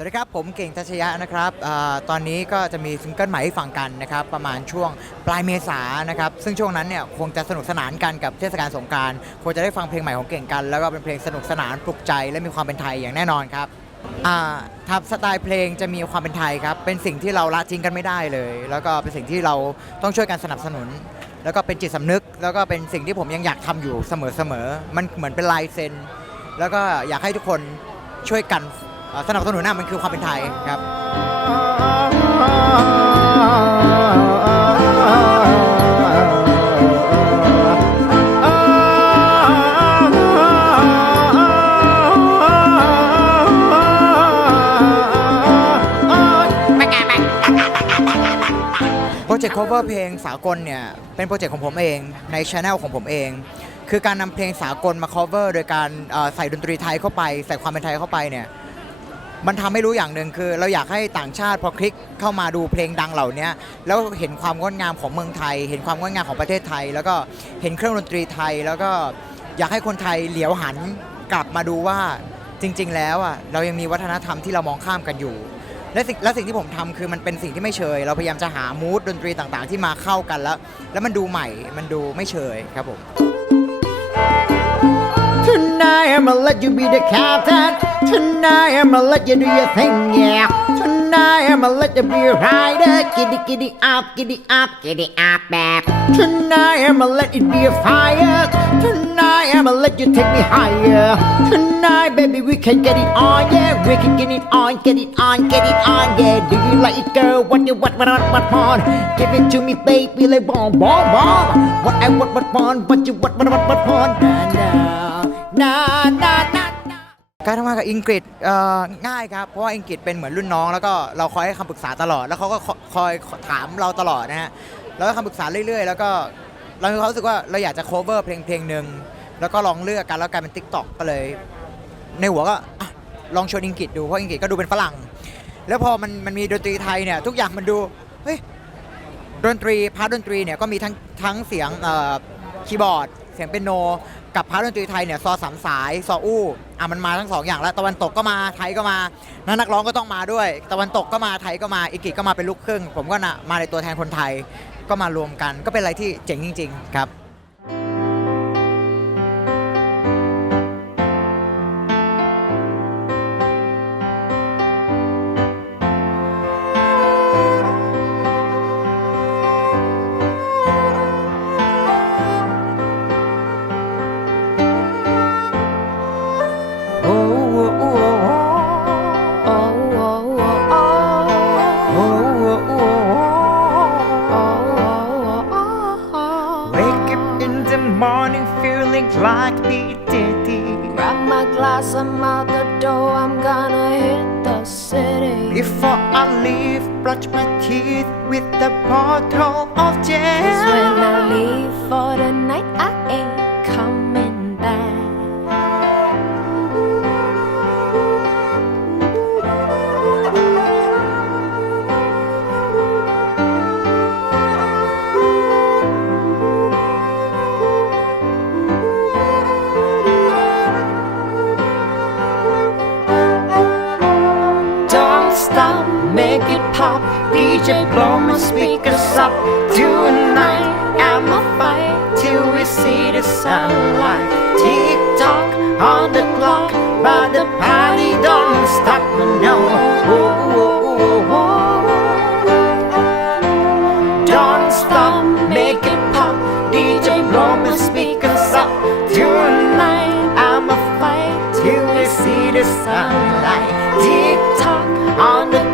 สวัสดีครับ ผมเก่งทัชยะนะครับอตอนนี้ก็จะมีซิงเกิลใหม่ให้ฟังกันนะครับ ประมาณช่วงปลายเมษานะครับ ซึ่งช่วงนั้นเนี่ยคงจะสนุกสนานกันกับเทศกาลสงกรารคงจะได้ฟังเพลงใหม่ของเก่งกัน แล้วก็เป็นเพลงสนุกสนานปลุกใจและมีความเป็นไทยอย่างแน่นอนครับทับสไตล์เพลงจะมีความเป็นไทยครับ เป็นสิ่งที่เราละทิ้งกันไม่ได้เลย แล้วก็เป็นสิ่งที่เราต้องช่วยกันสนับสนุน แล้วก็เป็นจิตสำนึก แล้วก็เป็นสิ่งที่ผมยังอยากทำอยู่เสมอๆ มันเหมือนเป็นลายเซ็น แล้วก็อยากให้ทุกคนช่วยกัน สนับสนุนนะมันคือความเป็นไทยครับโปรเจกต์ cover เพลงสากลเนี่ย เป็นโปรเจกต์ของผมเองในช anel ของผมเอง คือการนำเพลงสากลมา cover โดยการเอ่อใส่ดนตรีไทยเข้าไป ใส่ความเป็นไทยเข้าไปเนี่ย มันทำให้รู้อย่างหนึ่งคือ เราอยากให้ต่างชาติพอคลิกเข้ามาดูเพลงดังเหล่านี้แล้วเห็นความงดงามของเมืองไทย เห็นความงดงามของประเทศไทย แล้วก็เห็นเครื่องดนตรีไทย แล้วก็อยากให้คนไทยเหลียวหันกลับมาดูว่าจริง ๆ แล้วอะเรายังมีวัฒนธรรมที่เรามองข้ามกันอยู่ และสิ่งและสิ่งที่ผมทำคือมันเป็นสิ่งที่ไม่เชย เราพยายามจะหามูดดนตรีต่างๆ ที่มาเข้ากันแล้ว แล้วมันดูใหม่มันดูไม่เชยครับผม Tonight I'ma let you be the captain. Tonight I'ma let you do your thing, yeah. Tonight I'ma let you be a rider. Giddy, giddy up, giddy up, giddy up, back. Tonight I'ma let it be a fire. Tonight I'ma let you take me higher. Tonight, baby, we can get it on, yeah. We can get it on, get it on, get it on, yeah. Do you like it, girl? What you what, what, what, what, want? Give it to me, baby, like bomb, bomb, bomb. What I what, what, want? What you what, what, what, what, nah, nah, nah. การทำงานกับอังกฤษง่ายครับ เพราะว่าอังกฤษเป็นเหมือนรุ่นน้อง แล้วก็เราคอยให้คำปรึกษาตลอด แล้วเขาก็คอยถามเราตลอดนะฮะแล้วก็คำปรึกษาเรื่อย ๆ แล้วก็เรามีความรู้สึกว่าเราอยากจะ cover เพลงเพลงหนึ่งแล้วก็ลองเลือกกันแล้วกลายเป็น t ิ k t o k ก็เลย ในหัวก็ลองชวนอังกฤษดูเพราะอังกฤษก็ดูเป็นฝรั่ง แล้วพอมันมันมีดนตรีไทยเนี่ยทุกอย่างมันดูเฮ้ยดนตรีพาร์ทดนตรีเนี่ยก็มีทั้งทั้งเสียงคีย์บอร์ด เสียงเปียโน กับพาร์ทดนตรีไทยเนี่ยซอสามสายซออู้อะมันมาทั้งสองอย่างแล้วตะวันตกก็มาไทยก็มานักนักร้องก็ต้องมาด้วย ตะวันตกก็มาไทยก็มาอีกิก็มาเป็นลูกครึ่ง ผมก็นะมาในตัวแทนคนไทยก็มารวมกันก็เป็นอะไรที่เจ๋งจริง ๆ ครับ like P. Diddy. Grab my glass, I'm out the door, I'm gonna hit the city. Before I leave, brush my teeth with the bottle of Cause pop. DJ blow my speakers up tonight. I'ma fight till we see the sunlight. Tick tock on the clock, but the party don't stop. No. Don't stop, make it pop. DJ blow my speakers up tonight. I'ma fight till we see the sunlight. Tick tock on the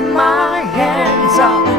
my hands up.